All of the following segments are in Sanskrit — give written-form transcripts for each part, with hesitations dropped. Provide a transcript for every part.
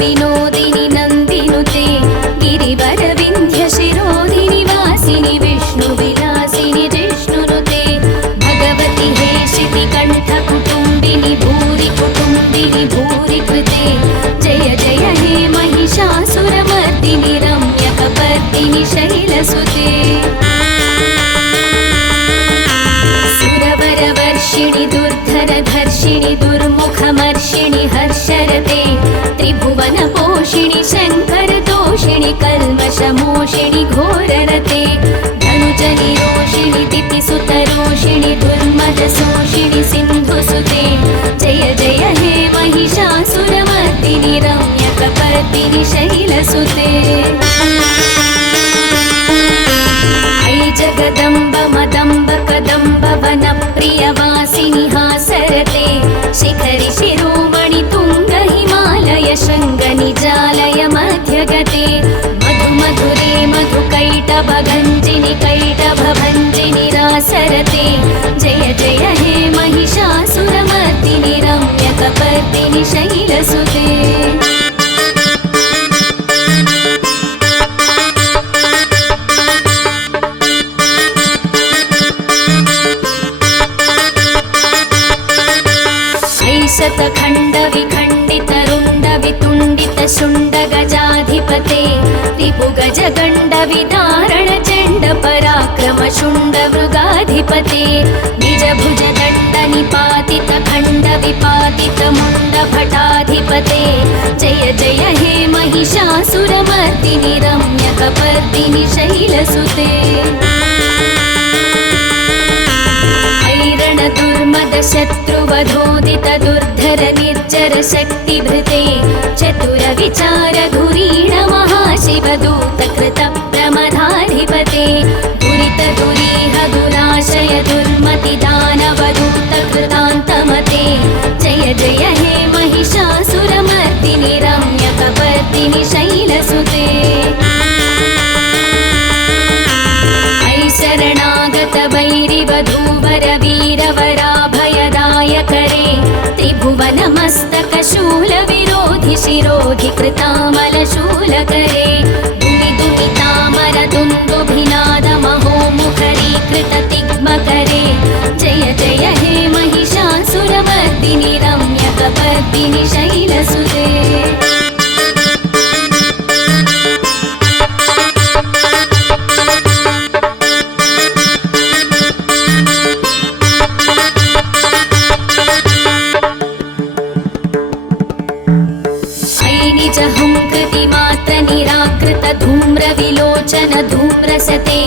विनोदिनि नन्दिनुते गिरिवरविन्ध्यशिरोधिनि वासिनि विष्णुविलासिनि जिष्णुनुते भगवति हे शितिकण्ठकुटुम्बिनि भूरि कुटुम्बिनि भूरि कृते जय जय हे महिषासुरमर्दिनि रम्यकपर्दिनि शैलसुते सुरवरवर्षिणि दुर्धरधर्षिणि दुर्मुखमर्षिणि हर्षरते त्रिभुवनपोषिणि शङ्करतोषिणि कल्मषमोषिणि घोररते धनुजनिरोषिणि दितिसुतरोषिणि दुर्मदशोषिणि सिन्धुसुते जय जय हे महिषासुरमर्दिनि रम्यकपर्दिनि शैलसुते ऐ जगदम्ब मदम्ब कदम्ब वनप्रियवासिनि हासरते शिखरि शिरोमणि तुङ्ग हिमालय शृङ्गनिजालय मध्यगते मधु मधुरे मधुकैटभगञ्जिनि कैटभभञ्जिनि रासरते जय जय हे महिषासुरमर्दिनि रम्यकपर्दिनि शैलसुते शतखण्डविखण्डितरुण्डवितुण्डितशुण्डगजाधिपते रिपुगजगण्डविदारणचण्डपराक्रमशुण्डमृगाधिपते निजभुजदण्डनिपातितखण्डविपातितमुण्डभटाधिपते जय जय हे महिषासुरमर्दिनि रम्यकपर्दिनि शैलसुते दुर्मदशत्रुवधोदित दुर्धर निर्जर शक्तिभृते चतुरविचारधुरीण महाशिवदूत कृत प्रमदाधिपते दुरित दुरीह दुराशय दुर्मति दानवदूत कृतान्तमते जय जय हे महिषासुरमर्दिनि रम्यकपर्दिनि शैलसुते शरणागत वैरिवधूवर वीरवराभयदायकरे त्रिभुवनमस्तकशूलविरोधि शिरोधि कृतामलशूलकरे दुमिदुमितामर दुन्दुभिनादमहोमुखरीकृततिग्मकरे जय जय हे महिषासुरमर्दिनि रम्यकपर्दिनि शैलसुते धूम्रविलोचन धूम्रसते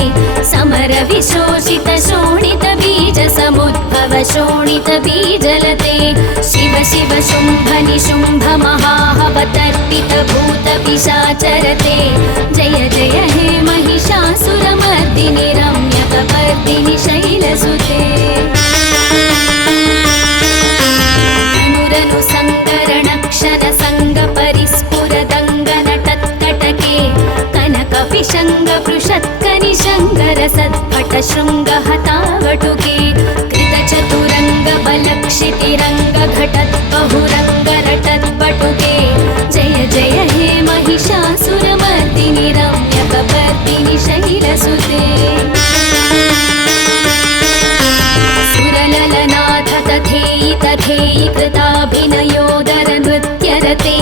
समर विशोषित शोणित बीज समुद्भव शोणित बीजलते शिव शिव शुम्भ निशुम्भ महाहवतर्पित भूत पिशाचरते जय जय हे महिषासुरमर्दिनि रम्यकपर्दिनि शैलसुते अनुरनु सङ्करणक्षण सङ्ग परिस्फुरदङ्गनटत्कटके कनकविशङ्गपृषत्कनिशङ्गरसत्पटशृङ्गहतावटुके कृतचतुरङ्गबलक्षितिरङ्गघटत्बहुरङ्गरटत्पटुके जय जय हे महिषासुरमर्दिनि रम्यकपर्दिनि शैलसुते सुरललनाथ तथेयि तथेयि कृताभिनयोदर नृत्यरते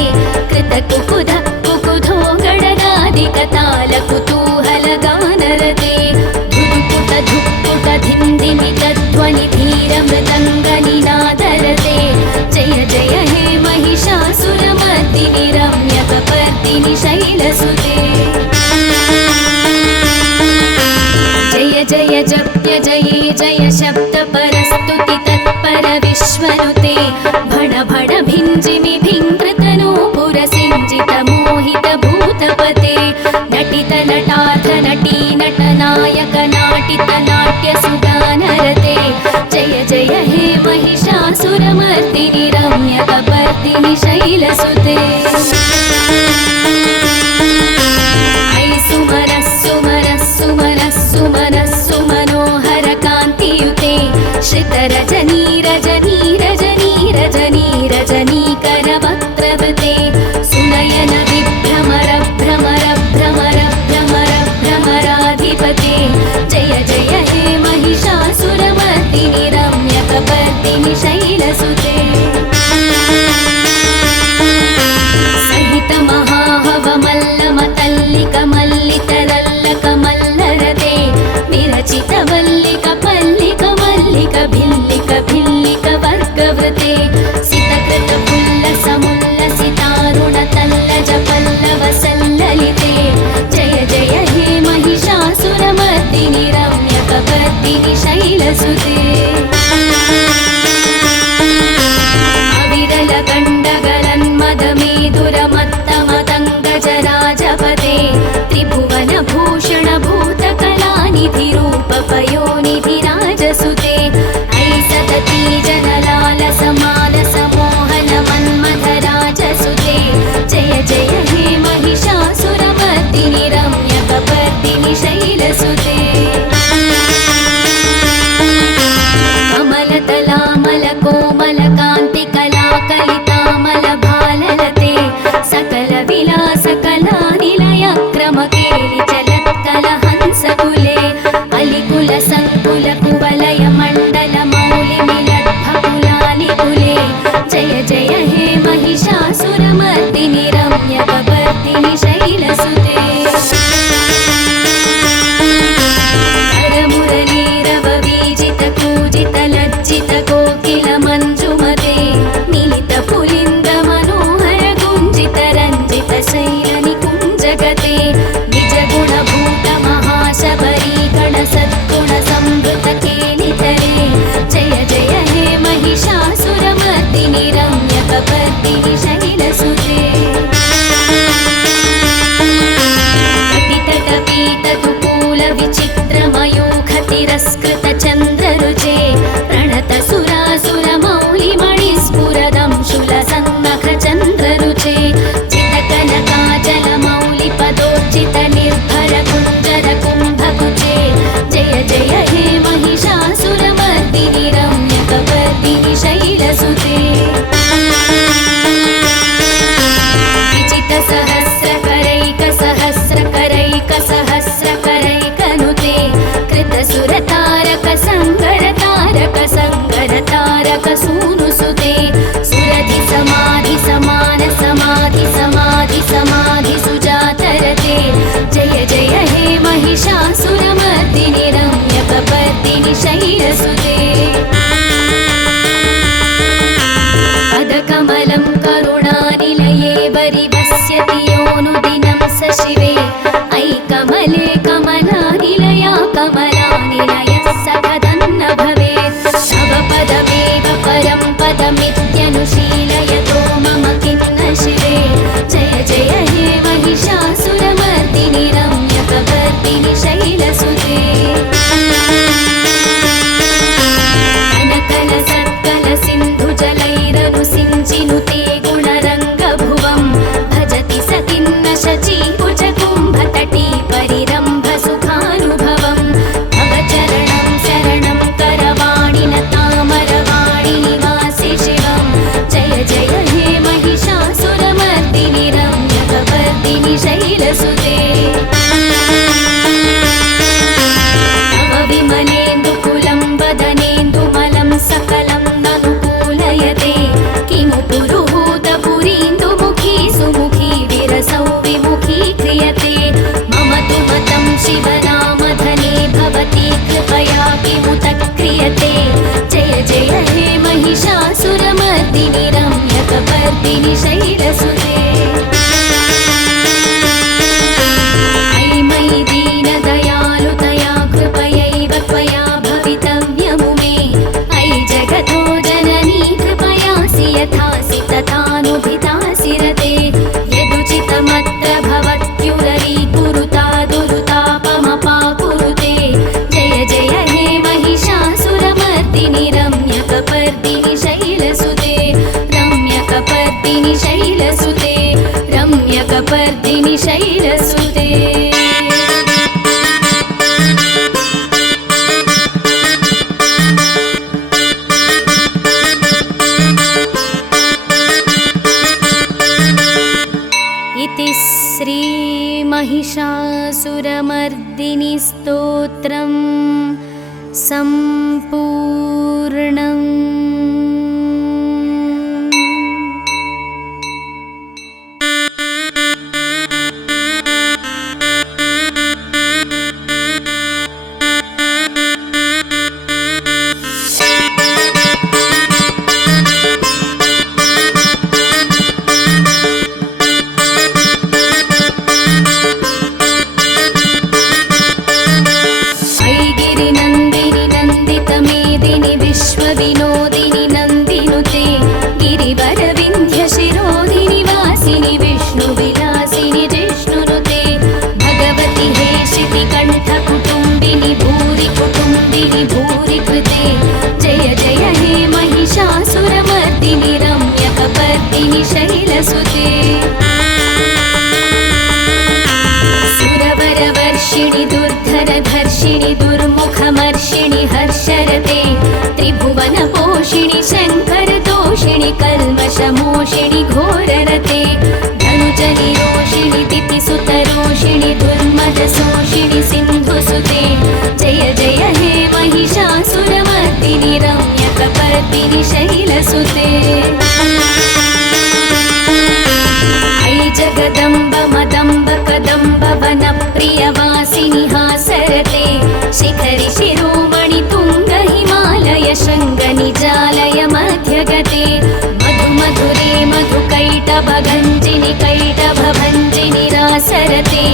कृतकुकुध कुकुधो गणगादिकताल कुतूहलगानरते धुक्पुट धुक्पुट धिन्दिमितध्वनि धीरमृदङ्गनिनादरते जय जय हे महिषासुरमर्दिनि रम्यकपर्दिनि शैलसुते जय जय जप्य जये जय शब्द परस्तुति तत्पर विश्वनुते भण भण भिञ्जिमि भिङ्कृतनूपुर सिञ्जित मोहित भूतपते नटित नटाथ नटी नटनायक नाटित नाट्य सुगानरते जय जय हे महिषासुरमर्दिनि रम्यकपर्दिनि शैलसुते ऐ सुमनः सुमनः सुमनः सुमनः सुमनोहर कान्तियुते श्रितरजनी रजनी रजनी रजनी रजनीकरवक्त्रवृते सुनयन ಶ್ಯಾಮಲ ಕೋಮಲ ಕಾಂತಿ ಕಲಾ ಕಲಿತಾಮಲ ಭಾಲಲತೆ ಸಕಲ ವಿಲಾಸ ಕಲಾ ನಿಲಯ ಕ್ರಮ ಕೇಳಿ ಚಲತ್ಕಲ ಹಂಸ ಕುಲೆ ಅಲಿಕುಲ ಸಂಕುಲ ಕುವಲಯ ಮಂಡಲ ಮೌಲಿ ಮಿಲದ್ಭ ಕುಲಾಲಿ ಕುಲೆ ಜಯ ಜಯ ಹೇ ಮಹಿಷಾಸುರ ಮರ್ದಿನಿ ರಮ್ಯ ಕಬರ್ದಿನಿ ಶೈಲಸುತೆ ಲಜ್ಜಿತ ಕೋಕಿಲ ಮಂಜುಮತೆ ಮಿಲಿತ ಪುಲಿಂದ ಮನೋಹರ ಗುಂಜಿತ ರಂಜಿತ ಶೈಲ ನಿಕುಂಜಗತೆ ನಿಜ ಗುಣಭೂತ ಮಹಾಶಬರಿ ಗಣ ಸದ್ಗುಣ ಸಂವೃತ ಕೇಳಿತರೆ ಜಯ ಜಯ ಹೇ ಮಹಿಷಾಸುರ ಮರ್ದಿನಿ ರಮ್ಯ ಕಬರ್ದಿನಿ ಶೈಲಸುತೆ ಕಟಿತಟ ಪೀತ ತುಕೂಲ ವಿಚಿತ್ರ ಮಯೂಖ ತಿರಸ್ಕೃತ ಚಂದ್ರರುಚೆ ಪ್ರಣತ ಸುರಾಸುರ ಮೌಲಿ ಮಣಿ ಸ್ಫುರದಂಶುಲ ಸನ್ನಖ ಚಂದ್ರರುಚೆ ಚಿತಕನ ಕಾಜಲ ಮೌಲಿ ಪದೋರ್ಜಿತ ನಿರ್ಭರ ಕುಂಜರ ಕುಂಭಕುಚೆ ಜಯ ಜಯ ಹೇ ಮಹಿಷಾಸುರ ಮರ್ದಿನಿ ರಮ್ಯ ಕಬರ್ದಿನಿ ಶೈಲಸುತೆ ವಿಚಿತ ಸಹಸ್ರ ಕರೈಕ ಸಹಸ್ರ ಕರೈಕ ಸಹಸ್ರ ಕರೈಕನುತೆ ಕೃತ ಸುರ ತಾರಕ ಸಂಗರ ತಾರಕ ಸಂಗರ ತಾರಕ ಸೂನುಸುತೆ ಸುರಧಿ ಸಮಾಧಿ ಸಮಾನ ಸಮಾಧಿ ಸಮಾಧಿ ಸಮಾಧಿ ಸುಜಾತರತೆ ಜಯ ಜಯ ಹೇ ಮಹಿಷಾಸುರ ಮರ್ದಿನಿ ರಮ್ಯ ಕಬರ್ದಿನಿ ಶೈಲಸುತೆ ಪದಕಮಲಂ ಕರುಣಾನಿಲಯೇ ಪರಿವಸ್ಯತಿ ಯೋನುದಿನಂ ಸ ಶಿವೆ ಐಕಮಲೆ ಕಮಲಾನಿಲಯ ಕಮಲಾನಿಲಯಃ ಸಖದನ್ನ ಭವೇತ್ ತವ ಪದಮೇವ ಪರಂ ಪದಮಿತ್ಯನುಶೀಲಯತೋ ಮಮ ಖಿನ್ನ ಶಿವೆ ಜಯ ಜಯ ಹೇ ಮಹಿಷಾಸುರ ಮರ್ದಿನಿ ರಮ್ಯ ಕಬರ್ದಿನಿ ಶೈಲಸುತೆ ಕನಕಲ ಸತ್ಕಲ ಸಿಂಧು ಜಲೈರನು ಸಿಂಚಿನುತೆ ಗುಣರಂಗ ಭುವಂ ಭಜತಿ ಸಖಿನ್ನ ಶಚಿ ಭುಜ ಕುಂಭ ತಟೀ ಪರಿರಂಭ ಸುಖಾನುಭವಂ ಭವ ಚರಣಂ ಶರಣಂ ಕರವಾಣಿನ ತಾಮರವಾಣಿ ನಿವಾಸಿ ಶಿವಂ ಜಯ ಜಯ ಹೇ ಮಹಿಷಾಸುರ ಮರ್ದಿನಿ ರಮ್ಯ ಕಬರ್ದಿನಿ ಶೈಲಸುತೆ ತವ ವಿಮಲೇಂದು ಕುಲಂ ವದನೇಂದು ಮಲಂ ಸಕಲಂ ನನುಕೂಲಯತೆ ಕಿಮು ಪುರುಹೂತ ಪುರೀಂದು ಮುಖಿ ಸುಮುಖಿ ವಿರಸೌ ವಿಮುಖಿ ಕ್ರಿಯತೆ ಮಮ ತು ಮತಂ ಶಿವನಾಮಧನೆ ಭವತಿ ಕೃಪಯಾ ಕಿಮುತ ಕ್ರಿಯತೆ ಜಯ ಜಯ ಹೇ ಮಹಿಷಾಸುರ ಮರ್ದಿನಿ ರಮ್ಯ ಕಬರ್ದಿನಿ ಶೈಲಸುತೆ ಐ ಮಯಿ ದೀನ ದಯಾಲುತಯಾ ಕೃಪಯೈವ ತ್ವಯಾ ಭವಿತವ್ಯಮು ಮೇ ಐ ಜಗತೋ ಜನನೀ ಕೃಪಯಾಸಿ ಯಥಾಸಿ ತಥಾನುಭಿತಾಸಿ ರತೆ ಯದುಚಿತಮತ್ರ ಭವತ್ಯುರರೀ ಕುರುತಾ ದುರುತಾಪಮಪಾಕುರುತೆ ಜಯ ಜಯ ಹೇ ಮಹಿಷಾಸುರ ಮರ್ದಿನಿ ರಮ್ಯ ಕಬರ್ದಿನಿ ಶೈಲಸುತೆ ರಮ್ಯ ಕಬರ್ದಿನಿ ಶೈಲಸುತೆ ರಮ್ಯ ಕಬರ್ದಿನಿ ಶೈಲಸುತೆ इति श्री महिषासुरमर्दिनी स्तोत्रं सम्पूर्णम्। विनोदिनी नन्दिनुते गिरिवरविन्ध्य शिरोदिनि वासिनि विष्णु विलासिनि जिष्णुनुते भगवति हे शितिकण्ठ कुटुम्बिनि भूरि कुटुम्बिनि भूरि कृते जय जय हे महिषासुरमर्दिनि रम्य कबर्दिनि शैलसुते सुरवरवर्षिणि दुर्धरधर्षिणि दुर्मुखमर्षिणि हर्षरते त्रिभुवन तोषिणि शङ्करतोषिणि कल्मषमोषिणि घोररते धनुजनिरोषिणि दितिसुतरोषिणि दुर्मदशोषिणि सिन्धुसुते जय जय हे महिषासुरमर्दिनि रम्यकपर्दिनि शैलसुते ऐ जगदम्ब मदम्ब कदम्ब वनप्रियवासिनि हासरते शिखरि शिरोमणि तुङ्ग हिमालय शृङ्गनिजालय मध्यगते मधु मधुरे मधुकैटभगञ्जिनि कैटभभञ्जिनि रासरते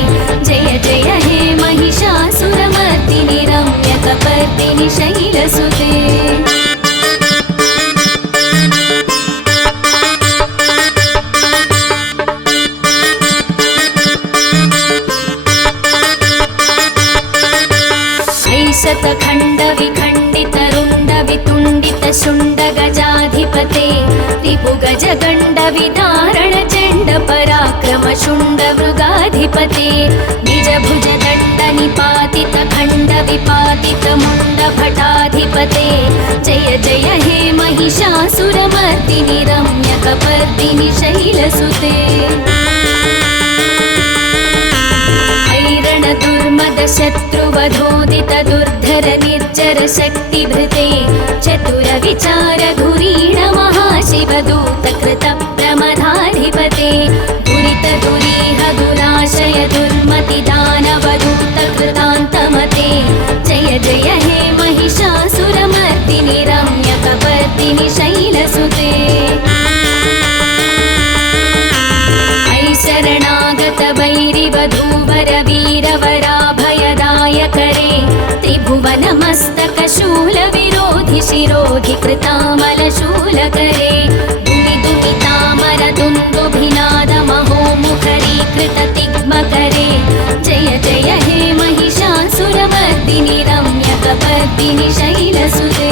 जय जय हे महिषासुरमर्दिनि रम्यकपर्दिनि शैलसुते शतखण्डविखण्डितरुण्डवितुण्डितशुण्डगजाधिपते रिपुगजगण्डविदारणचण्डपराक्रमशुण्डमृगाधिपते निजभुजदण्डनिपातितखण्डविपातितमुण्डभटाधिपते जय जय हे महिषासुरमर्दिनि रम्यकपर्दिनि शैलसुते शत्रुवधोदित दुर्धर निर्जर शक्तिभृते चतुर विचार धुरीण महाशिवदूत कृत प्रमदाधिपते दुरित दुरीह दुराशय दुर्मति दानवदूत कृतान्तमते जय जय हे महिषासुरमर्दिनि रम्यकपर्दिनि शैलसुते शरणागत वैरिवधूवर वीरवराभयदायकरे त्रिभुवनमस्तकशूलविरोधि शिरोधि कृतामलशूलकरे दुमि दुमितामर दुन्दुभिनादमहोमुखरीकृत तिग्मकरे जय जय हे महिषासुरमर्दिनि रम्यकपर्दिनि शैलसुते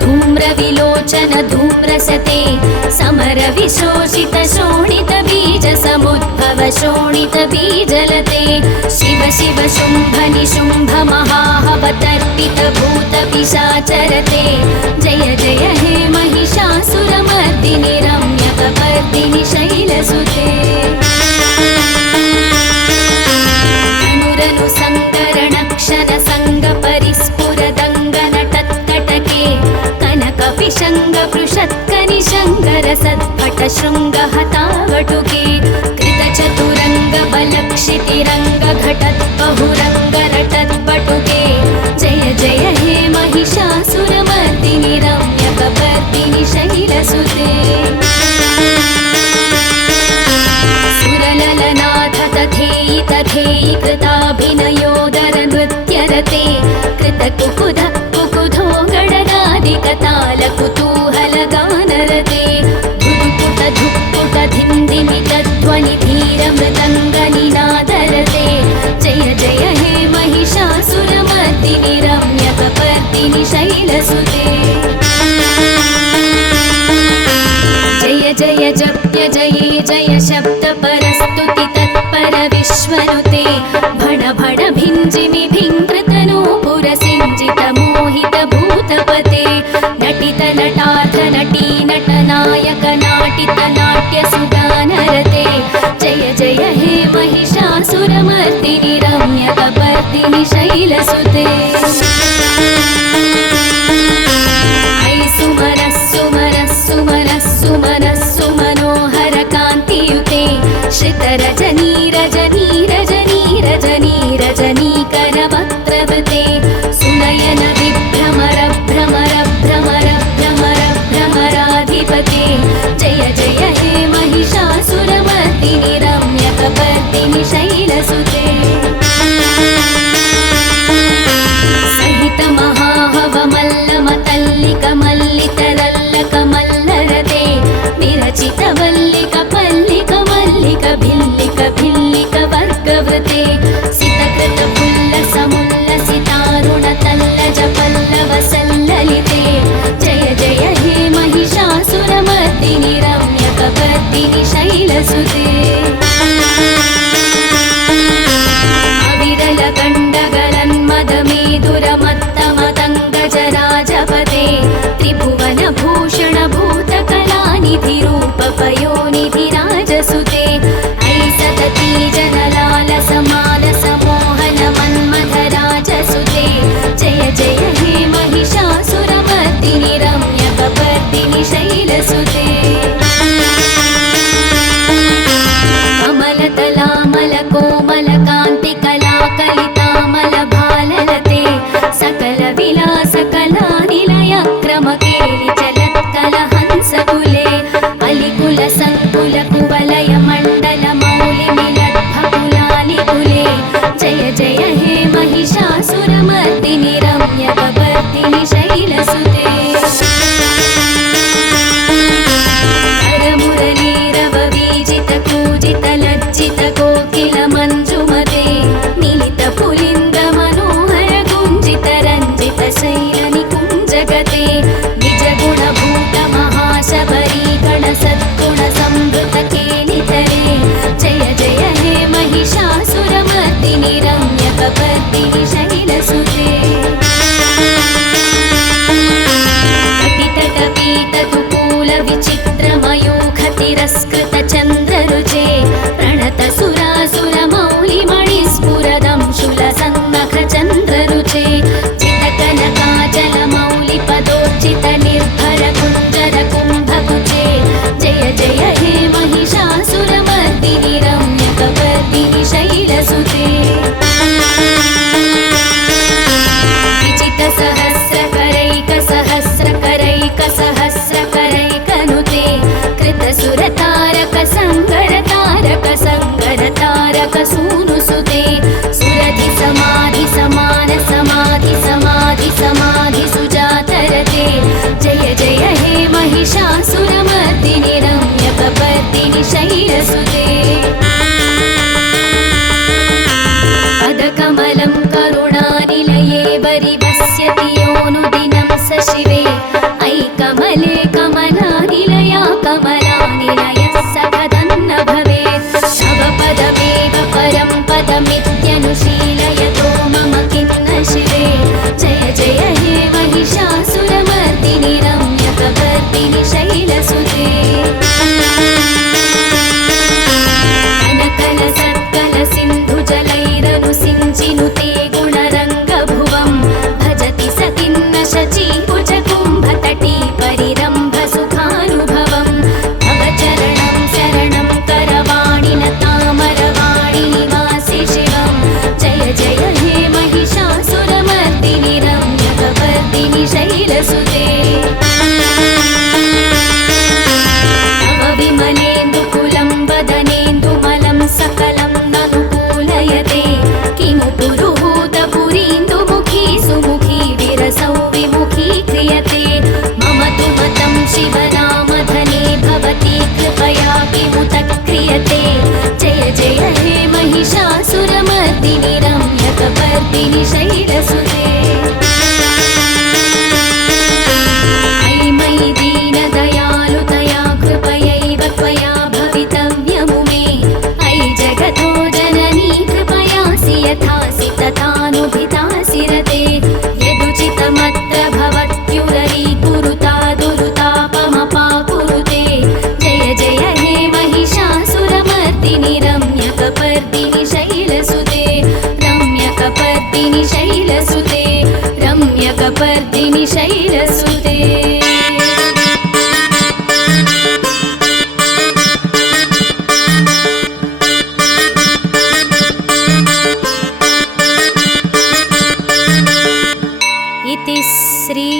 धूम्रविलोचन धूम्रसते समर विशोषित शोणित बीज समुद्भव शोणित बीजलते शिव शिव शुम्भ निशुम्भ महाहवतर्पित भूत पिशाचरते जय जय हे महिषासुरमर्दिनि रम्यकपर्दिनि शैलसुते अनुरनु सङ्करणक्षण सङ्गपरिस्फुरदङ्गनटत्कटके कनकपिशङ्गपृषत्कनिशङ्करसत्पट शृङ्गहतावटुके कृतचतुरङ्गबलक्षितिरङ्गघटद्बहुरङ्गरटद्बटुके जय जय हे महिषासुरमर्दिनि रम्यकपर्दिनि शैलसुते सुरललनाथ तथेयि तथेयि कृताभिनयोदर नृत्यरते कृतकुकुध कुकुधो गणनादिकताल कुतूहलगानरते धुक्पुट धुक्पुट धिन्दिमित ध्वनि धीर मृदङ्गनिनादरते जय जय हे महिषासुरमर्दिनि रम्यकपर्दिनि शैलसुते जय जय जप्य जये जय शब्द परस्तुति तत्पर विश्वनुते भण भण भिञ्जिमि भिङ्कृतनो पुरसिञ्जित मोहित भूतपते नटित नटार्थ नटी नटनायक नाटित नाट्य सुगानरते जय जय हे महिषासुरमर्दिनि रम्यकपर्दिनि शैलसुते सुमनः कान्तियुते श्रितरजनी रजनी रजनी रजनी रजनीकरवक्त्रवृते सुनयन विभ्रमर भ्रमर भ्रमर भ्रमर भ्रमराधिपते जय जय हे महिषासुरमर्दिनि रम्यकपर्दिनि शैलसुते सहित महाहवमल्लमतल्लिकमल्लितरल्लकमल्लरते विरचित वल्लिक मल्लिक भिल्लिक चक्रवर्तिनि शैलसुते करमुरलीरववीजित कूजित लज्जित कोकिल मञ्जुमते मिलित पुलिन्द मनोहर गुञ्जित रञ्जित शैल निकुञ्जगते निज गुणभूत महाशबरी गण सद्गुण संवृत केलितरे जय जय हे महिषासुरमर्दिनि रम्यकपर्दिनि शैलसुते कटितटपीतकुकूल विचित्रमयूख तिरस्कृत चन्द्ररुचे प्रणत सुरासुरमौलिमणिस्फुरदं शूलसन्नख चन्द्ररुचे चितकनकाजलमौलि पदोर्चित निर्भर कुञ्जर कुम्भकुचे जय जय हे महिषासुरमर्दिनि रम्यकपर्दिनि शैलसुते विजितसहस्रकरैकसहस्रकरैकसहस्रकरैकनुते कृतसुरतारकसङ्गरतारकसङ्गरतारकसूनुसुते सुरधि समाधि समान समाधि समाधि समाधि सुजातरते जय जय हे महिषासुरमर्दिनि रम्यकपर्दिनि शैलसुते पदकमलं करुणानिलये वरिवस्यति योऽनुदिनं स शिवे अयि कमले कमलानिलया कमलानिलयः स कदन्न भवेत् तव पदमेव परं पदमित्यनुशीलयतो मम किं न शिवे जय जय हे महिषासुरमर्दिनि रम्यकपर्दिनि शैलसुते सिंचिनुते गुणरङ्गभुवं भजति सतिन्न शचीकुचकुम्भतटी परिरम्भसुखानुभवं तव चरणं शरणं करवाणि न तामरवाणि निवासि शिवं जय जय हे महिषासुरमर्दिनि रम्यकपर्दिनि शैलसुते तव विमलेन्दुकुलं वदनेन्दुमलं सकलं ननुकूलयते किमु पुरुहूतपुरीन्दुमुखी सुमुखी विरसौ विमुखी क्रियते मम तु मतं शिवनामधने भवती कृपया किमुत क्रियते जय जय हे महिषासुरमर्दिनि रम्यकपर्दिनि शैलसुते अयि मयि दीनदयालुतया कृपयैव त्वया भवितव्यमु मे अयि जगतो जननी कृपयासि यथासि तथानुभितासि रते यदुचितमत्र भवत्युररीकुरुता दुरुतापमपाकुरुते जय जय हे महिषासुरमर्दिनि रम्यकपर्दिनि शैलसुते रम्यकपर्दिनि शैलसुते रम्यकपर्दिनि शैलसुते इति श्री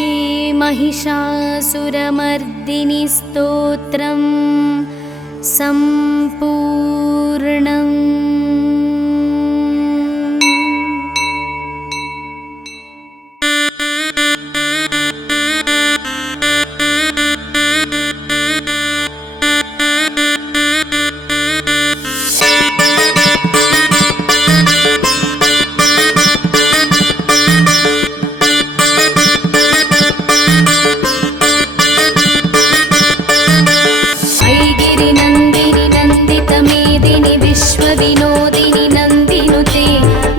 महिषासुरमर्दिनि स्तोत्रं सम्पूर्णम्। विश्वविनोदिनि नन्दिनुते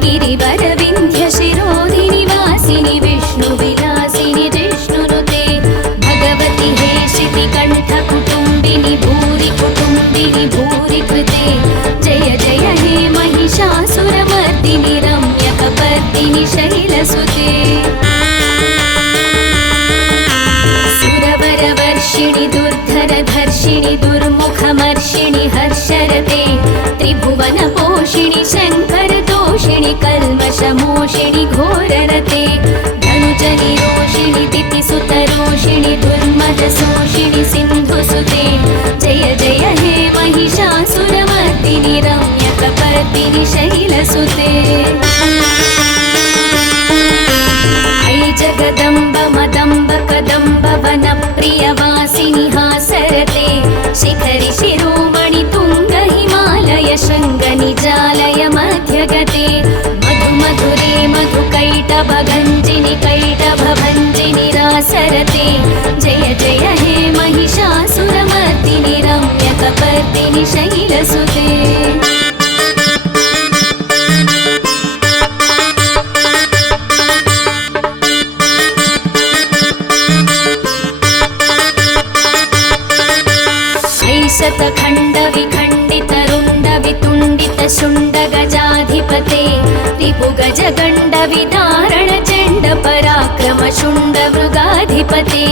गिरिवरविन्ध्यशिरोधिनि वासिनि विष्णुविलासिनि जिष्णुनुते भगवति हे शितिकण्ठकुटुम्बिनि भूरि कुटुम्बिनि भूरि कृते जय जय हे महिषासुरमर्दिनि रम्यकपर्दिनि शैलसुते सुरवरवर्षिणि दुर्धरधर्षिणि दुर्मुखमर्षिणि हर्षरते त्रिभुवनपोषिणि शङ्करतोषिणि कल्मषमोषिणि घोररते धनुजनिरोषिणि दितिसुतरोषिणि दुर्मदशोषिणि सिन्धुसुते जय जय हे महिषासुरमर्दिनि रम्यकपर्दिनि शैलसुते अयि जगदम्ब दानवरते जय जय हे महिषासुरमर्दिनि रम्यकपर्दिनि शैलसुते शतखण्डविखण्डितरुण्डवितुण्डितशुण्डगजाधिपते रिपुगजगण्डविदारणचण्डपराक्रमशुण्डमृगाधिपते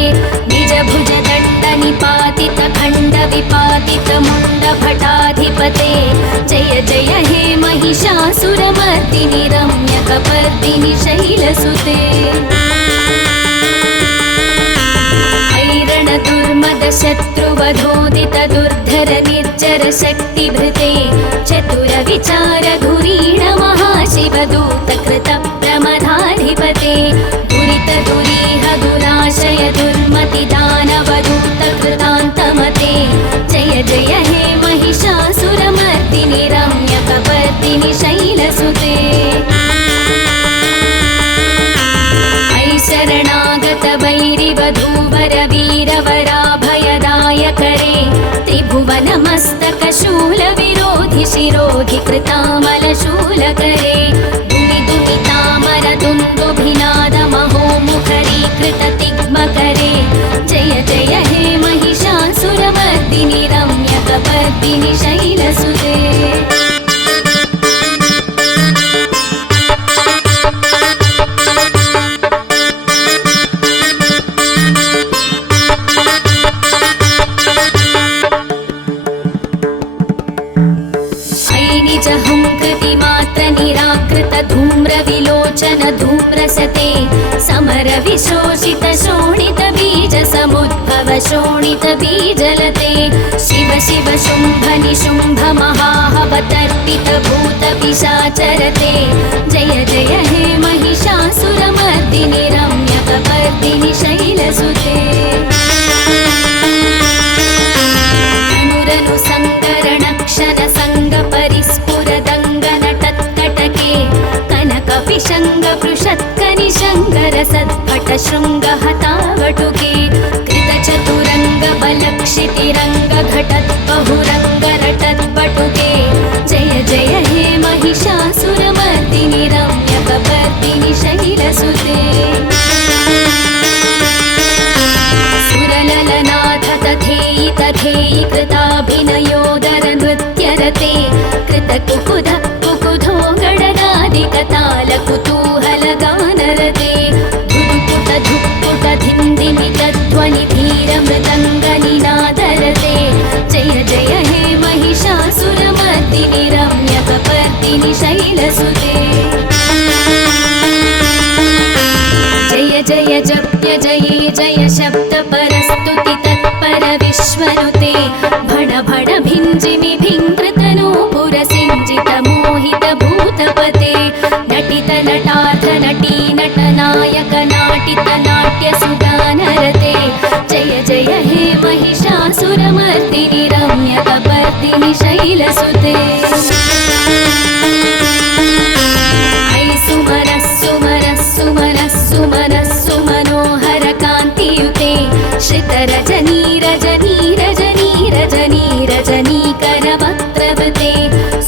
निजभुजदण्डनिपातितखण्डविपातितमुण्डभटाधिपते जय जय हे महिषासुरमर्दिनि रम्यकपर्दिनि शैलसुते शत्रुवधोदित दुर्धर निर्जर शक्तिभृते चतुर विचार धुरीण महाशिवदूत कृत प्रमदाधिपते दुरित दुरीह दुराशय दुर्मति दानवदूत कृतान्तमते जय जय हे महिषासुरमर्दिनि रम्यकपर्दिनि शैलसुते शरणागत वैरिवधूवर वीरवराभयदायकरे त्रिभुवनमस्तकशूलविरोधि शिरोधि कृतामलशूलकरे दुमिदुमितामरदुन्दुभिनादमहोमुखरीकृततिग्मकरे जय जय हे महिषासुरमर्दिनि रम्यकपर्दिनि शैलसुते धूम्रविलोचन धूम्रसते समर विशोषित शोणित बीज समुद्भव शोणित बीजलते शिव शिव शुम्भ निशुम्भ महाहवतर्पित भूत पिशाचरते जय जय हे महिषासुरमर्दिनि रम्यकपर्दिनि शैलसुते अनुरनु सङ्करणक्षण सङ्ग परिस्फुरदङ्गनटत्कटके कनकपिशङ्गपृषत्कनिशङ्करसत्पट शृङ्गहतावटुके कृतचतुरङ्गबलक्षितिरङ्गघटद्बहुरङ्गरटद्बटुके जय जय हे महिषासुरमर्दिनि रम्यकपर्दिनि शैलसुते सुरललनाथ तथेयि तथेयि कृताभिनयोदर नृत्यरते कृतकुकुध कुकुधो गणनादिकताल कुतूहलगानरते धुक्पुट धुक्पुट धिन्दिमित ध्वनि धीर मृदङ्गनिनादरते जय जय हे महिषासुरमर्दिनि रम्यकपर्दिनि शैलसुते जय जय जप्य जये जय शब्द परस्तुति तत्पर विश्वनुते भण भण भिञ्जिमि भिङ्कृतनो पुरसिञ्जित मोहित भूतपते नटित नटार्थ नटी नटनायक नाटित नाट्य सुगानरते जय जय हे महिषासुरमर्दिनि रम्यकपर्दिनि शैलसुते सुमनः कान्तियुते श्रितरजनी रजनी रजनी रजनी रजनीकरवक्त्रवृते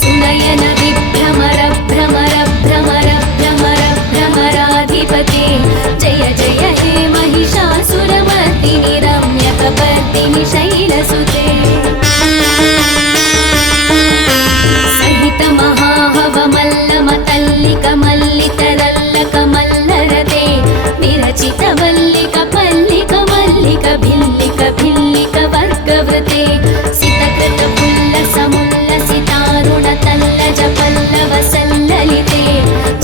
सुनयन विभ्रमर भ्रमर भ्रमर भ्रमर भ्रमराधिपते जय जय हे महिषासुरमर्दिनि रम्यकपर्दिनि शैलसुते सहित महाहवमल्लमतल्लिकमल्लितरल्लकमल्लरते विरचित वल्लिक पल्लिक मल्लिक भिल्लिक भिल्लिक वर्गवृते सितकृत पुल्लसमुल्लसितारुण तल्लज पल्लव सल्ललिते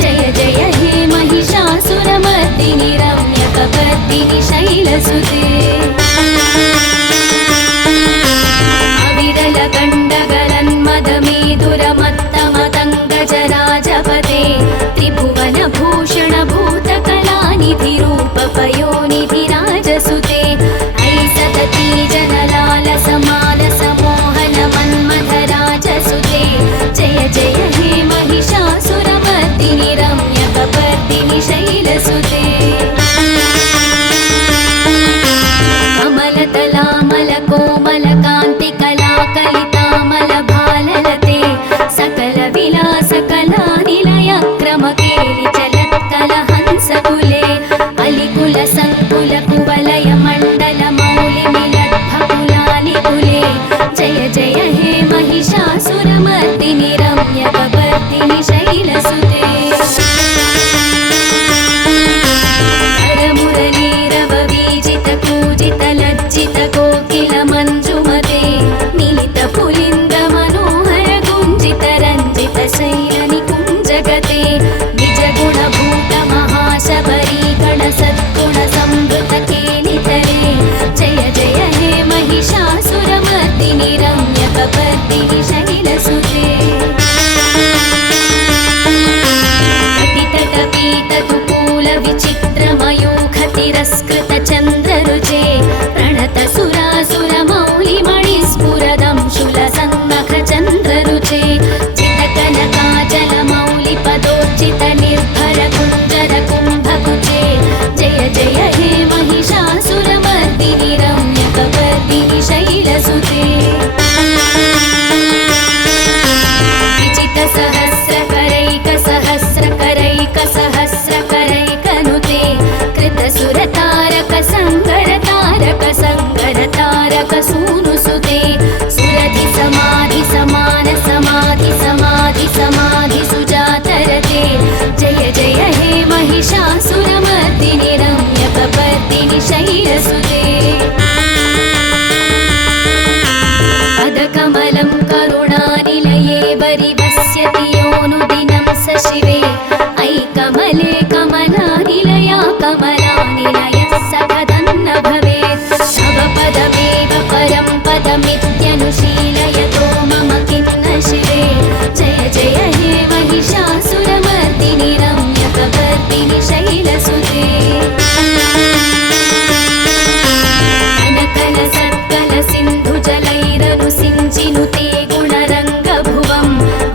जय जय हे महिषासुरमर्दिनि रम्यकपर्दिनि शैलसुते अविरल गण्डगलन्मदमेदुरमत्तमतङ्गजराजपते त्रिभुवन भूषण भूतकलानिधि रूपपयोनिधिराजसुते ऐसदती जनलाल समाल समोहन मन्मथराजसुते जय जय हे महिषासुरमर्दिनि रम्यकपर्दिनि शैलसुते कृतचन्द्ररुचे प्रणतसुरासुरमौलिमणिस्फुरदं शूलसन्नखचन्द्ररुचे चितकनकाचलमौलिपदोर्चितनिर्भरकुञ्जरकुम्भकुचे जय जय हे महिषासुरमर्दिनि रम्यकपर्दिनि शैलसुते विजितसहस्रकरैकसहस्रकरैकसहस्रकरैकनुते कृतसुरतारकसङ्करतारकसङ्करतारकसूनुसुते सुरधिसमाधिसमाधिसमाधिसमाधिसुजातरते जय जय हे महिषासुरमर्दिनि रम्यकपर्दिनि शैलसुते पदकमलं करुणानिलये वरिवस्यति योऽनुदिनं स शिवे अयि कमले कमलानिलया कमलानिलयः स कथन्न भवेत् तव पदमेव परं पदमित्यनुशीलयतो मम किं न शिवे जय जय हे महिषासुरमर्दिनि रम्यकपर्दिनि शैलसुते सिञ्चिनुते गुणरङ्गभुवं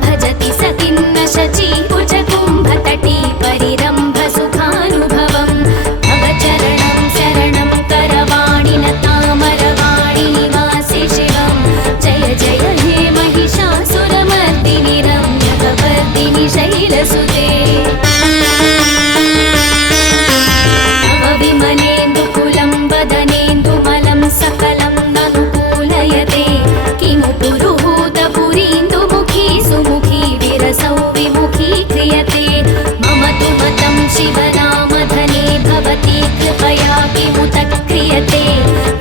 भजति स किन्न शचीकुचकुम्भतटी परिरम्भसुखानुभवं तव चरणं शरणं करवाणि न तामरवाणि निवासि शिवं जय जय हे महिषासुरमर्दिनि रम्यकपर्दिनि शैलसुते तव विमलेन्दुकुलं वदनेन्दुमलं सकलं ननुकूलयते किमु पुरुहूतपुरीन्दुमुखी सुमुखी विरसौ विमुखी क्रियते मम तु मतं शिवनामधने भवती कृपया किमुत क्रियते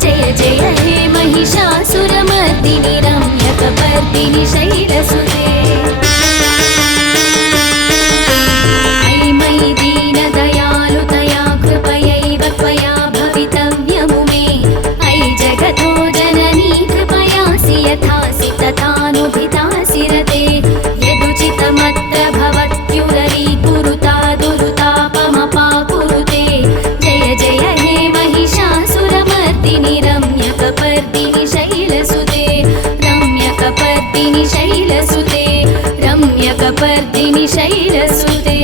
जय जय हे महिषासुरमर्दिनि रम्यकपर्दिनि शैलसुते अयि मयि दीनदयालुतया कृपयैव त्वया भवितव्यमु मे अयि जगतो जननी कृपयासि यथासि तथानुभितासि रते यदुचितमत्र भवत्युररीकुरुता दुरुतापमपाकुरुते जय जय हे महिषासुरमर्दिनि रम्यकपर्दिनि शैलसुते रम्यकपर्दिनि शैलसुते रम्यकपर्दिनि शैलसुते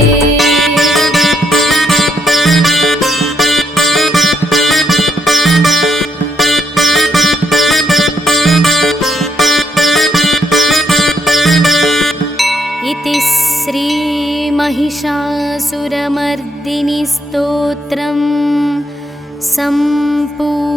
इति श्री महिषासुरमर्दिनि स्तोत्रं सम्पूर्णम्।